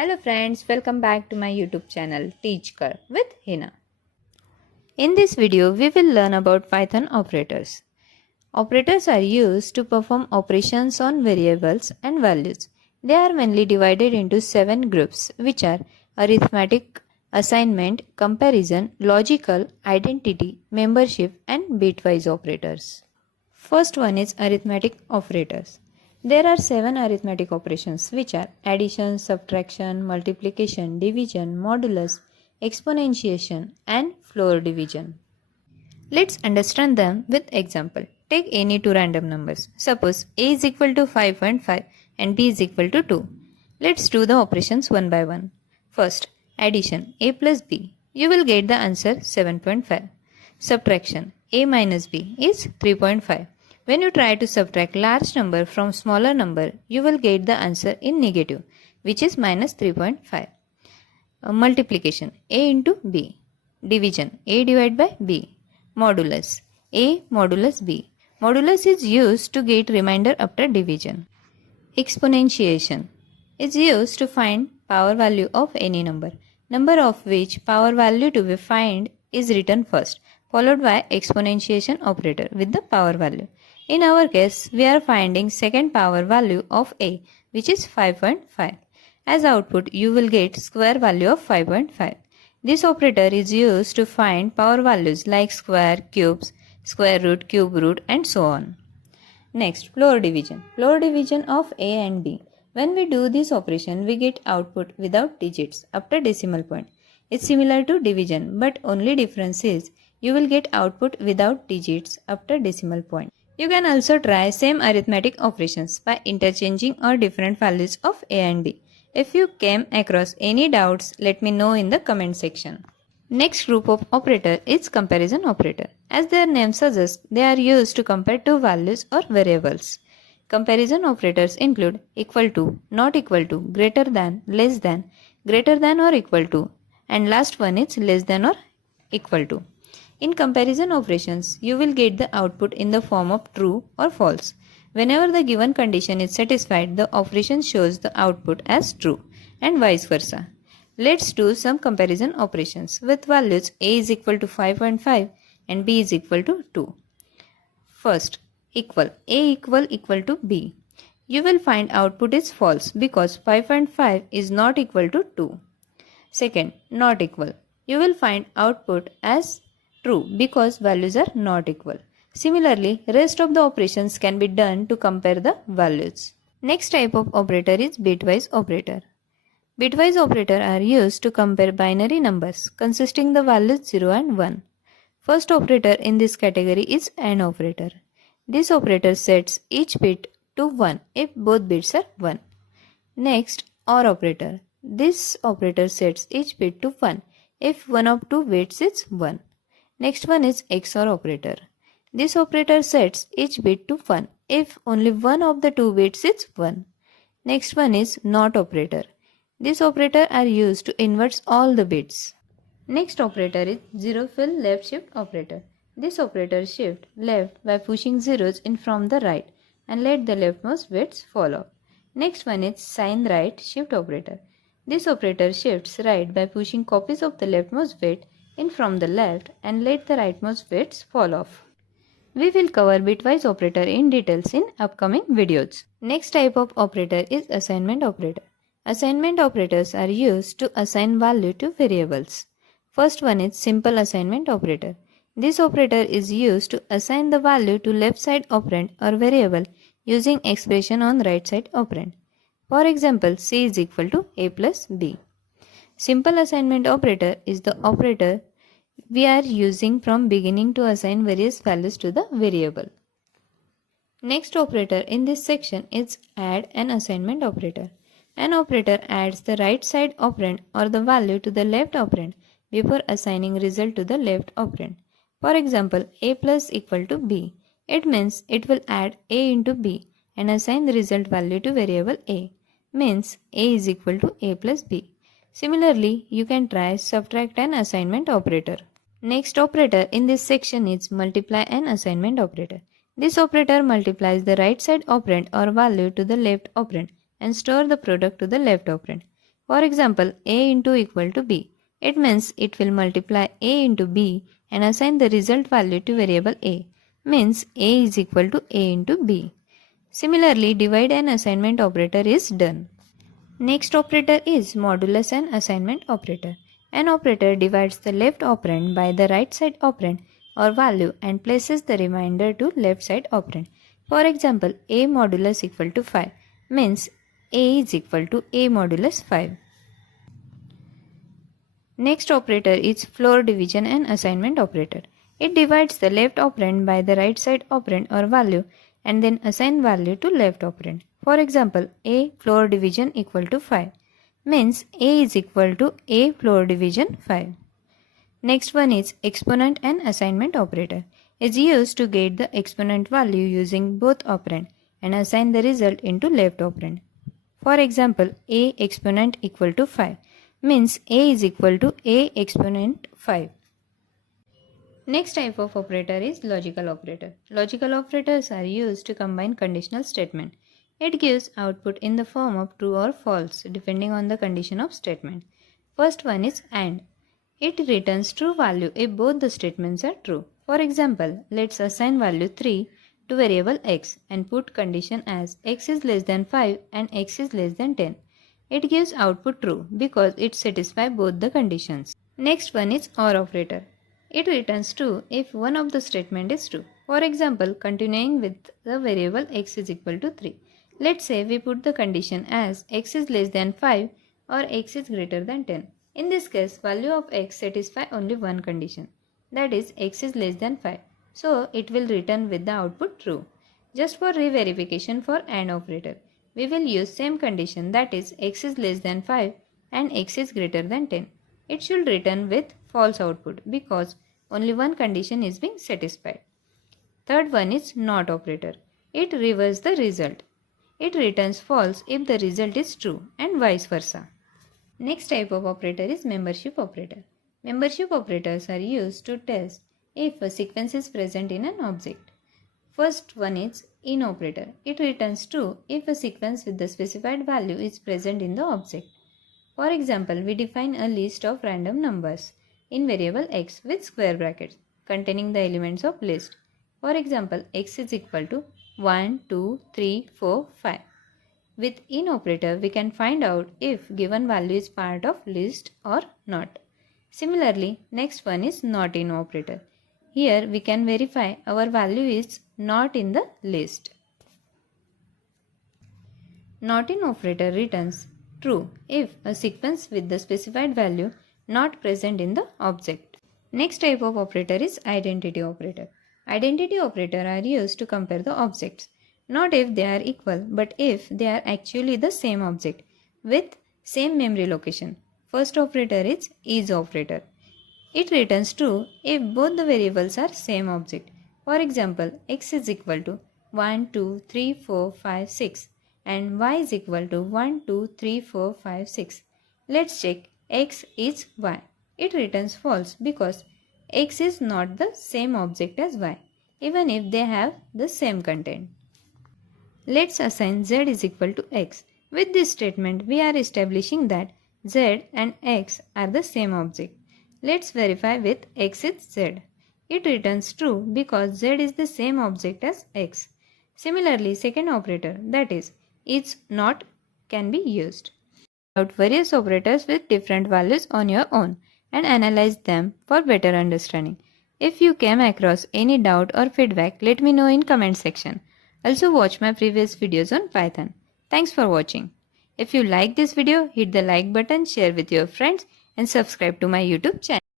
Hello friends, welcome back to my YouTube channel TeachKar with Hina. In this video, we will learn about Python operators. Operators are used to perform operations on variables and values. They are mainly divided into 7 groups, which are arithmetic, assignment, comparison, logical, identity, membership, and bitwise operators. First one is arithmetic operators. There are 7 arithmetic operations which are addition, subtraction, multiplication, division, modulus, exponentiation and floor division. Let's understand them with example. Take any two random numbers. Suppose a is equal to 5.5 and b is equal to 2. Let's do the operations one by one. First, addition a plus b. You will get the answer 7.5. Subtraction a minus b is 3.5. When you try to subtract large number from smaller number, you will get the answer in negative, which is minus 3.5. Multiplication a into b. Division a divided by b. Modulus a modulus b. Modulus is used to get remainder after division. Exponentiation is used to find power value of any number. Number of which power value to be found is written first, followed by exponentiation operator with the power value. In our case, we are finding second power value of a, which is 5.5. As output, you will get square value of 5.5. This operator is used to find power values like square, cubes, square root, cube root and so on. Next, floor division. Floor division of a and b. When we do this operation, we get output without digits after decimal point. It's similar to division, but only difference is you will get output without digits after decimal point. You can also try same arithmetic operations by interchanging or different values of a and b. If you came across any doubts, let me know in the comment section. Next group of operator is comparison operator. As their name suggests, they are used to compare two values or variables. Comparison operators include equal to, not equal to, greater than or equal to, and last one is less than or equal to. In comparison operations, you will get the output in the form of true or false. Whenever the given condition is satisfied, the operation shows the output as true and vice versa. Let's do some comparison operations with values a is equal to 5.5 and b is equal to 2. First, equal a equal to b. You will find output is false because 5.5 is not equal to 2. Second, not equal. You will find output as true because values are not equal. Similarly, rest of the operations can be done to compare the values. Next type of operator is bitwise operator. Bitwise operator are used to compare binary numbers consisting the values 0 and 1. First operator in this category is AND operator. This operator sets each bit to 1 if both bits are 1. Next, OR operator. This operator sets each bit to 1 if one of two bits is 1. Next one is XOR operator. This operator sets each bit to 1 if only one of the two bits is 1. Next one is NOT operator. This operator are used to invert all the bits. Next operator is zero fill left shift operator. This operator shift left by pushing zeros in from the right and let the leftmost bits fall off. Next one is sign right shift operator. This operator shifts right by pushing copies of the leftmost bit in from the left and let the rightmost bits fall off. We will cover bitwise operator in details in upcoming videos. Next type of operator is assignment operator. Assignment operators are used to assign value to variables. First one is simple assignment operator. This operator is used to assign the value to left side operand or variable using expression on right side operand. For example, c is equal to a plus b. Simple assignment operator is the operator we are using from beginning to assign various values to the variable. Next operator in this section is add and assignment operator. An operator adds the right side operand or the value to the left operand before assigning result to the left operand. For example, a plus equal to b. It means it will add a into b and assign the result value to variable a. Means a is equal to a plus b. Similarly, you can try subtract and assignment operator. Next operator in this section is multiply and assignment operator. This operator multiplies the right side operand or value to the left operand and store the product to the left operand. For example, a into equal to b. It means it will multiply a into b and assign the result value to variable a. Means a is equal to a into b. Similarly, divide and assignment operator is done. Next operator is modulus and assignment operator. An operator divides the left operand by the right side operand or value and places the remainder to left side operand. For example, a modulus equal to 5 means a is equal to a modulus 5. Next operator is floor division and assignment operator. It divides the left operand by the right side operand or value and then assign value to left operand. For example, a floor division equal to 5 means a is equal to a floor division 5. Next one is exponent and assignment operator. Is used to get the exponent value using both operand and assign the result into left operand. For example, a exponent equal to 5 means a is equal to a exponent 5. Next type of operator is logical operator. Logical operators are used to combine conditional statement. It gives output in the form of true or false depending on the condition of statement. First one is AND. It returns true value if both the statements are true. For example, let's assign value 3 to variable x and put condition as x is less than 5 and x is less than 10. It gives output true because it satisfies both the conditions. Next one is OR operator. It returns true if one of the statement is true. For example, continuing with the variable x is equal to 3. Let's say we put the condition as x is less than 5 or x is greater than 10. In this case, value of x satisfies only one condition, that is x is less than 5. So, it will return with the output true. Just for re-verification for AND operator, we will use same condition, that is x is less than 5 and x is greater than 10. It should return with false output because only one condition is being satisfied. Third one is NOT operator. It reverses the result. It returns false if the result is true and vice versa. Next type of operator is membership operator. Membership operators are used to test if a sequence is present in an object. First one is IN operator. It returns true if a sequence with the specified value is present in the object. For example, we define a list of random numbers in variable x with square brackets containing the elements of list. For example, x is equal to 1, 2, 3, 4, 5. With IN operator, we can find out if given value is part of list or not. Similarly, next one is NOT IN operator. Here we can verify our value is not in the list. NOT IN operator returns true if a sequence with the specified value not present in the object. Next type of operator is identity operator. Identity operator are used to compare the objects, not if they are equal but if they are actually the same object with same memory location. First operator is operator. It returns true if both the variables are same object. For example, x is equal to 1, 2, 3, 4, 5, 6 and y is equal to 1, 2, 3, 4, 5, 6. Let's check x is y. It returns false because x is not the same object as y, even if they have the same content. Let's assign z is equal to x. With this statement, we are establishing that z and x are the same object. Let's verify with x is z. It returns true because z is the same object as x. Similarly, second operator, that is not, can be used. Out various operators with different values on your own and analyze them for better understanding. If you came across any doubt or feedback, let me know in comment section. Also watch my previous videos on Python. Thanks for watching. If you like this video, hit the like button, share with your friends and subscribe to my YouTube channel.